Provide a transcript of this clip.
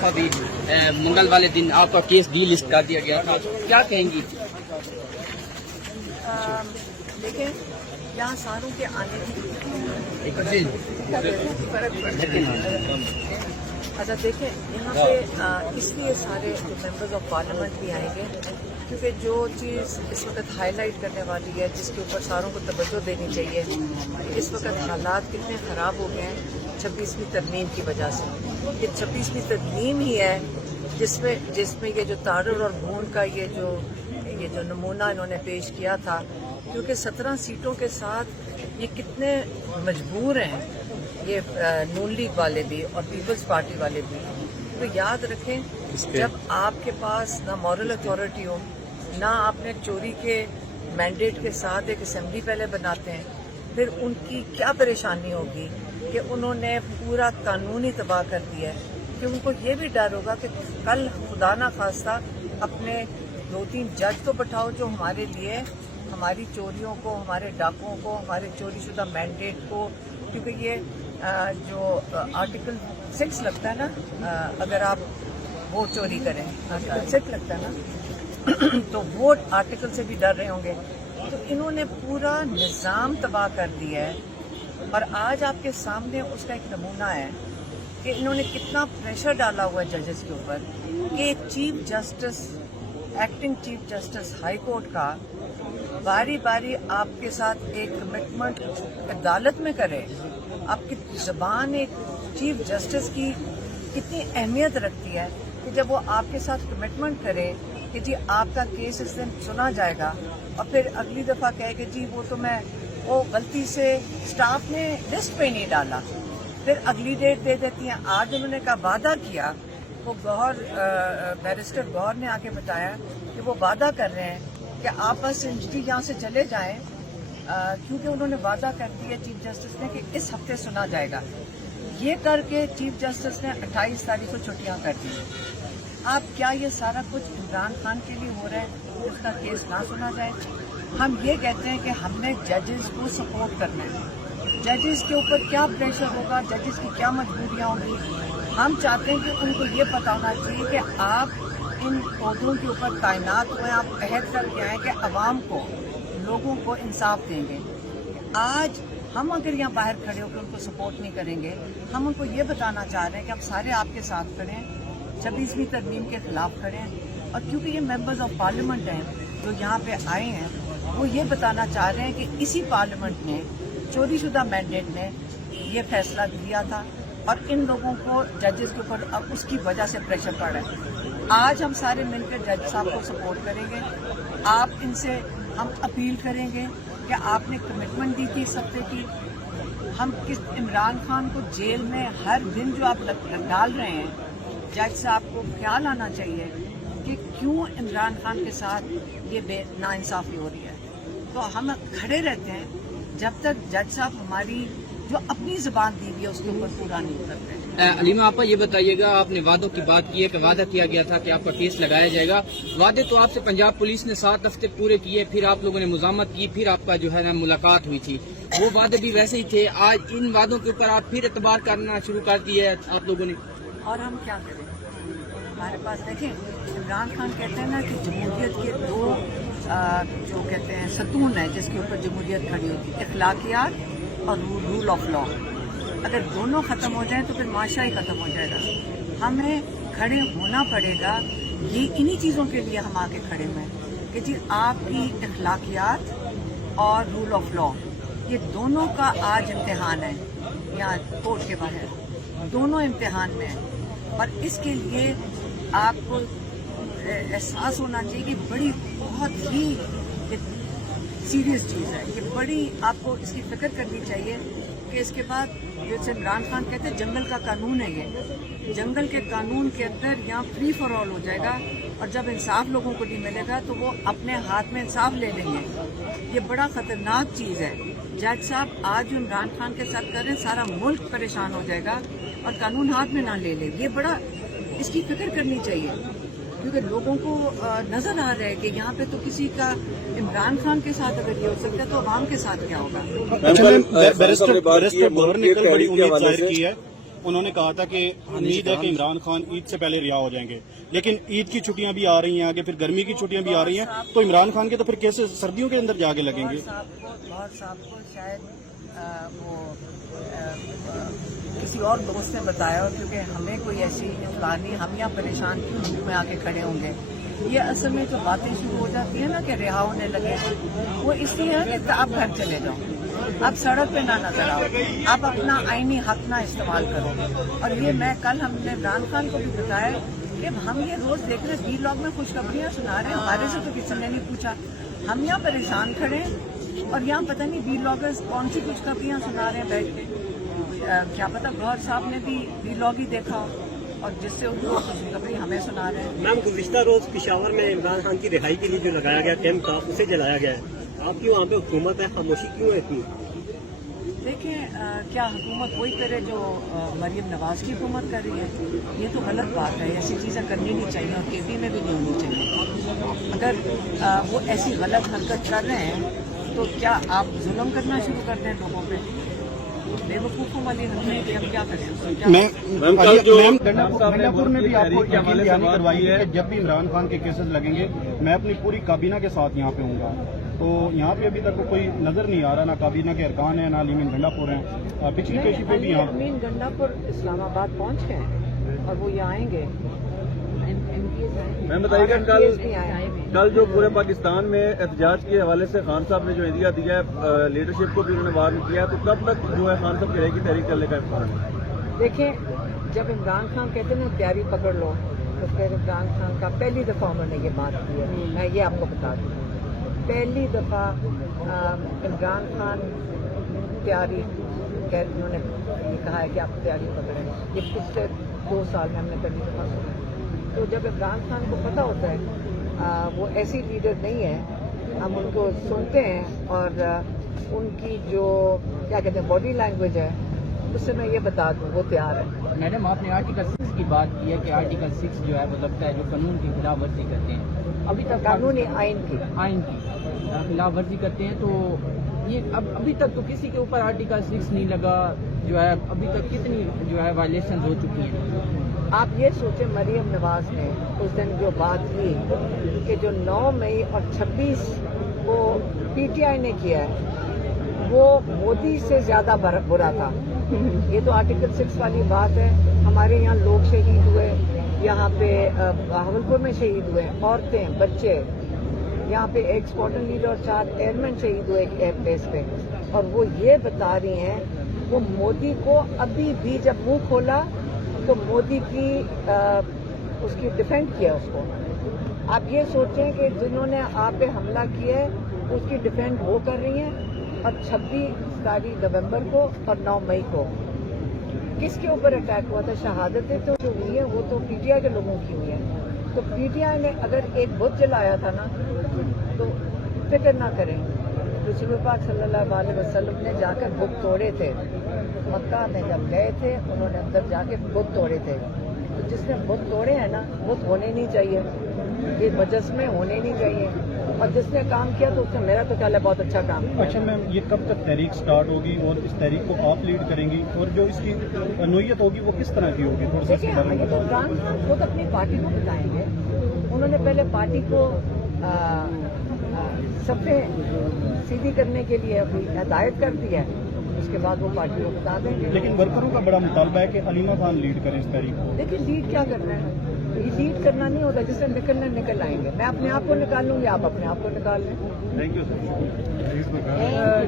दफा भी मंगल वाले दिन आपका केस डी लिस्ट कर दिया गया था, क्या कहेंगी? देखें, यहाँ सारों के आने की फर्क पड़ता है। अच्छा देखें, यहाँ पे इसलिए सारे मेंबर्स ऑफ पार्लियामेंट भी आएंगे क्योंकि जो चीज़ इस वक्त हाईलाइट करने वाली है, जिसके ऊपर सारों को तवज्जो देनी चाहिए, इस वक्त हालात कितने ख़राब हो गए हैं 26वीं तरमीम की वजह से। ये 26वीं तरमीम ही है जिसमें ये जो तारुर और भून का ये जो नमूना इन्होंने पेश किया था, क्योंकि 17 सीटों के साथ ये कितने मजबूर हैं, ये नून लीग वाले भी और पीपल्स पार्टी वाले भी। तो याद रखें, जब आपके पास ना मॉरल अथॉरिटी हो, ना आपने चोरी के मैंडेट के साथ एक असेंबली पहले बनाते हैं, फिर उनकी क्या परेशानी होगी कि उन्होंने पूरा कानून ही तबाह कर दिया है। कि उनको ये भी डर होगा कि कल खुदा ना खास्ता अपने 2-3 जज तो बैठाओ जो हमारे लिए हमारी चोरियों को, हमारे डाकुओं को, हमारे चोरीशुदा मैंडेट को, क्योंकि ये जो आर्टिकल 6 लगता है ना, अगर आप वो चोरी करें, आर्टिकल 6 लगता है ना, तो वो आर्टिकल से भी डर रहे होंगे। तो इन्होंने पूरा निज़ाम तबाह कर दिया है और आज आपके सामने उसका एक नमूना है कि इन्होंने कितना प्रेशर डाला हुआ है जजेस के ऊपर कि एक chief justice, acting chief justice high court का बारी बारी आपके साथ एक कमिटमेंट अदालत में करे। आपकी ज़बान एक चीफ जस्टिस की कितनी अहमियत रखती है कि जब वो आपके साथ कमिटमेंट करे कि जी आपका केस इस दिन सुना जाएगा और फिर अगली दफ़ा कहे कि जी वो गलती से स्टाफ ने लिस्ट पे नहीं डाला, फिर अगली डेट दे देती हैं। आज उन्होंने का वादा किया, वो बैरिस्टर गौहर ने आके बताया कि वो वादा कर रहे हैं कि आप बस यहाँ से चले जाएं, क्योंकि उन्होंने वादा कर दिया चीफ जस्टिस ने कि इस हफ्ते सुना जाएगा। ये करके चीफ जस्टिस ने 28 तारीख को छुट्टियां कर दी। आप क्या ये सारा कुछ इमरान खान के लिए हो रहा है उसका केस ना सुना जाए? हम ये कहते हैं कि हमने जजेस को सपोर्ट करना है। जजेस के ऊपर क्या प्रेशर होगा, जजेस की क्या मजबूरियां होंगी, हम चाहते हैं कि उनको ये पता होना चाहिए कि आप इन पौधों के ऊपर तैनात हुए, आप अहद करके आए कि अवाम को, लोगों को इंसाफ देंगे। आज हम अगर यहाँ बाहर खड़े होकर उनको सपोर्ट नहीं करेंगे, हम उनको ये बताना चाह रहे हैं कि हम सारे आपके साथ खड़े हैं, 26वीं तरमीम के खिलाफ खड़े हैं। और क्योंकि ये मेंबर्स ऑफ पार्लियामेंट हैं जो यहाँ पे आए हैं, वो ये बताना चाह रहे हैं कि इसी पार्लियामेंट ने चोरीशुदा मैंडेट ने ये फैसला दिया था और इन लोगों को जजेस के ऊपर अब उसकी वजह से प्रेशर पड़ रहा है। आज हम सारे मिलकर जज साहब को सपोर्ट करेंगे। आप इनसे हम अपील करेंगे कि आपने कमिटमेंट दी थी इस हफ्ते की, हम किस इमरान खान को जेल में हर दिन जो आप डाल रहे हैं, जज साहब को ख्याल आना चाहिए कि क्यों इमरान खान के साथ ये नाइंसाफ़ी हो रही है। तो हम खड़े रहते हैं जब तक जज साहब हमारी जो अपनी ज़बान दी हुई है उसके ऊपर पूरा नहीं करते। अलीमा आपा ये बताइएगा, आपने वादों की बात की है कि वादा किया गया था कि आपका केस लगाया जाएगा। वादे तो आपसे पंजाब पुलिस ने 7 हफ्ते पूरे किए, फिर आप लोगों ने मुज़ामत की, फिर आपका जो है ना मुलाकात हुई थी, वो वादे भी वैसे ही थे। आज इन वादों के ऊपर आप फिर एतबार करना शुरू कर दिए आप लोगों ने, और हम क्या करें? हमारे पास देखें, इमरान खान कहते हैं ना कि जमहूरियत के 2 जो कहते हैं सतून है जिसके ऊपर जमहूरियत खड़ी होती है, अखलाकियात और रूल ऑफ लॉ। अगर दोनों ख़त्म हो जाएं तो फिर माशरा ही ख़त्म हो जाएगा। हमें खड़े होना पड़ेगा, ये इन्हीं चीज़ों के लिए हम आके खड़े हुए हैं कि जी आपकी अखलाकियात और रूल ऑफ लॉ, ये दोनों का आज इम्तिहान है यहाँ कोर्ट के बाहर, दोनों इम्तिहान में है। और इसके लिए आपको एहसास होना चाहिए कि बड़ी बहुत ही सीरियस चीज़ है ये, बड़ी आपको इसकी फिक्र करनी चाहिए कि इसके बाद जैसे इमरान खान कहते हैं जंगल का कानून है, ये जंगल के कानून के अंदर यहाँ फ्री फॉर ऑल हो जाएगा और जब इंसाफ लोगों को नहीं मिलेगा तो वो अपने हाथ में इंसाफ ले लेंगे। ये बड़ा ख़तरनाक चीज़ है। जज साहब आज जो इमरान खान के साथ कर रहे हैं, सारा मुल्क परेशान हो जाएगा और कानून हाथ में ना ले ले। ये बड़ा इसकी फिक्र करनी चाहिए क्योंकि लोगों को नजर आ रहा है कि यहाँ पे तो किसी का इमरान खान के साथ अगर ये हो सकता है तो अवाम के साथ क्या होगा। बैरिस्टर गौहर ने कल बड़ी उम्मीद जाहिर की है انہوں نے کہا تھا کہ امید ہے کہ عمران خان عید سے پہلے رہا ہو جائیں گے، لیکن عید کی چھٹیاں بھی آ رہی ہیں آگے، پھر گرمی کی چھٹیاں بھی آ رہی ہیں، تو عمران خان کے تو پھر کیسے سردیوں کے اندر جا کے لگیں گے؟ گوہر صاحب کو شاید وہ کسی اور دوست نے بتایا ہو، کیونکہ ہمیں کوئی ایسی فلانی ہم یہاں پریشان کیوں دھوپ میں آ کے کھڑے ہوں گے. یہ اصل میں جو باتیں شروع ہو جاتی ہیں نا کہ رہا ہونے لگے، وہ اس لیے ہے کہ آپ گھر چلے جاؤ، آپ سڑک پہ نہ نظر آؤ، آپ اپنا آئینی حق نہ استعمال کرو. اور یہ میں کل ہم نے عمران خان کو بھی بتایا کہ ہم یہ روز دیکھ رہے ہیں ولاگ میں خوشخبریاں سنا رہے ہیں، ہمارے سے تو کسی نے نہیں پوچھا. ہم یہاں پریشان کھڑے ہیں اور یہاں پتہ نہیں ولاگرز کون سی خوشخبریاں سنا رہے ہیں بیٹھ کے. کیا پتہ گوہر صاحب نے بھی ولاگ ہی دیکھا ہو اور جس سے ان کو خوشخبری ہمیں سنا رہے ہیں. میم گزشتہ روز پشاور میں عمران خان کی رہائی کے لیے جو لگایا گیا کیمپ تھا اسے جلایا گیا ہے، آپ کی وہاں پہ حکومت ہے، خاموشی کیوں ہے اتنی؟ دیکھیں کیا حکومت وہی کرے جو مریم نواز کی حکومت کر رہی ہے؟ یہ تو غلط بات ہے، ایسی چیزیں کرنی نہیں چاہیے اور کے پی میں بھی نہیں ہونی چاہیے. اگر وہ ایسی غلط حرکت کر رہے ہیں تو کیا آپ ظلم کرنا شروع کر دیں لوگوں پہ؟ بے وقوفوں والی حرکت کی ہم کیا کریں؟ گنڈا پور میں بھی آپ کو یقین دہانی کروائی ہے کہ جب بھی عمران خان کے کیسز لگیں گے میں اپنی پوری کابینہ کے ساتھ یہاں پہ ہوں گا. تو یہاں پہ ابھی تک کوئی نظر نہیں آ رہا، نہ کابینہ کے ارکان ہیں، نہ امین گنڈا پور ہیں. پچھلی پیشی پہ بھی یہاں امین گنڈا پور اسلام آباد پہنچ گئے ہیں اور وہ یہاں آئیں گے. میم بتائیے گا کل جو پورے پاکستان میں احتجاج کے حوالے سے خان صاحب نے جو انڈیا دیا ہے لیڈرشپ کو بھی انہوں نے وارن کیا ہے، تو کب تک جو ہے خان صاحب کی رہے کی تحریک چلنے کا امکان ہے؟ دیکھیں جب عمران خان کہتے ہیں نا تیاری پکڑ لو، تو پھر عمران خان کا پہلی دفعہ انہوں نے یہ بات کی ہے. میں یہ آپ کو بتا دوں پہلی دفعہ عمران خان تیاری انہوں نے یہ کہا ہے کہ آپ تیاری پکڑیں. یہ پچھلے 2 سال میں ہم نے پہلی دفعہ سنا. تو جب عمران خان کو پتہ ہوتا ہے وہ ایسی لیڈر نہیں ہے، ہم ان کو سنتے ہیں اور ان کی جو کیا کہتے ہیں باڈی لینگویج ہے اس سے میں یہ بتا دوں وہ تیار ہے. میڈم آپ نے آرٹیکل 6 کی بات کی ہے کہ آرٹیکل 6 جو ہے وہ لگتا ہے جو قانون کی خلاف ورزی کرتے ہیں. ابھی تک قانونی آئین کی خلاف ورزی کرتے ہیں، تو یہ ابھی تک تو کسی کے اوپر آرٹیکل 6 نہیں لگا جو ہے، ابھی تک کتنی جو ہے وائلیشن ہو چکی ہیں. آپ یہ سوچیں مریم نواز نے اس دن جو بات کی کہ جو 9 مئی اور 26 کو پی ٹی آئی نے کیا ہے وہ مودی سے زیادہ برا تھا. یہ تو آرٹیکل 6 والی بات ہے. ہمارے یہاں لوگ شہید ہوئے، یہاں پہ بہاولپور میں شہید ہوئے، عورتیں بچے، یہاں پہ ایکسپورٹر لیڈر اور 4 ایئرمین شہید ہوئے ایک ایئر بیس پہ. اور وہ یہ بتا رہی ہیں وہ مودی کو ابھی بھی جب منہ کھولا تو مودی کی اس کی ڈیفینڈ کیا اس کو. آپ یہ سوچیں کہ جنہوں نے آپ پہ حملہ کیا ہے اس کی ڈیفینڈ وہ کر رہی ہیں. اور 26 نومبر کو اور 9 مئی کو کس کے اوپر اٹیک ہوا تھا؟ شہادتیں تو جو ہوئی ہیں وہ تو پی ٹی آئی کے لوگوں کی ہوئی ہیں. تو پی ٹی آئی نے اگر ایک بت جلایا تھا نا تو فکر نہ کریں. رسول پاک صلی اللہ علیہ وسلم نے جا کر بت توڑے تھے. مکہ میں جب گئے تھے انہوں نے اندر جا کے بت توڑے تھے. تو جس نے بت توڑے ہیں نا بت ہونے نہیں چاہیے، یہ مجسمے ہونے نہیں چاہیے. اور جس نے کام کیا تو اس نے میرا تو خیال ہے بہت اچھا کام کیا. اچھا میم، یہ کب تک تحریک سٹارٹ ہوگی اور اس تحریک کو آپ لیڈ کریں گی اور جو اس کی نوعیت ہوگی وہ کس طرح کی ہوگی؟ تھوڑا سا دیکھیں یہ تو عمران خان خود اپنی پارٹی کو بتائیں گے. انہوں نے پہلے پارٹی کو صفیں سیدھی کرنے کے لیے اپنی ہدایت کر دی ہے، اس کے بعد وہ پارٹی کو بتا دیں گے. لیکن ورکروں کا بڑا مطالبہ ہے کہ علیمہ خان لیڈ کریں اس تحریک کو. لیکن لیڈ کیا کرنا ہے؟ یہ لیڈ کرنا نہیں ہوتا. جس سے نکلنا نکل آئیں گے. میں اپنے آپ کو نکال لوں گی، آپ اپنے آپ کو نکال لیں. Thank you sir.